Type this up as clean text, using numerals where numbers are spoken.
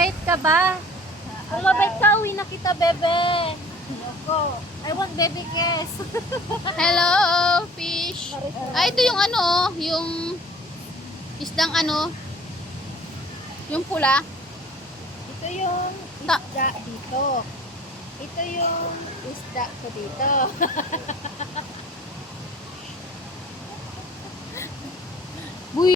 Mabait ka ba? Kung mabait ka, uwi na kita, bebe. Ayoko. I want baby kiss. Hello, fish. Ah, ito yung ano, yung isdang ano, yung pula. Ito yung isda dito. Ito yung isda ko dito.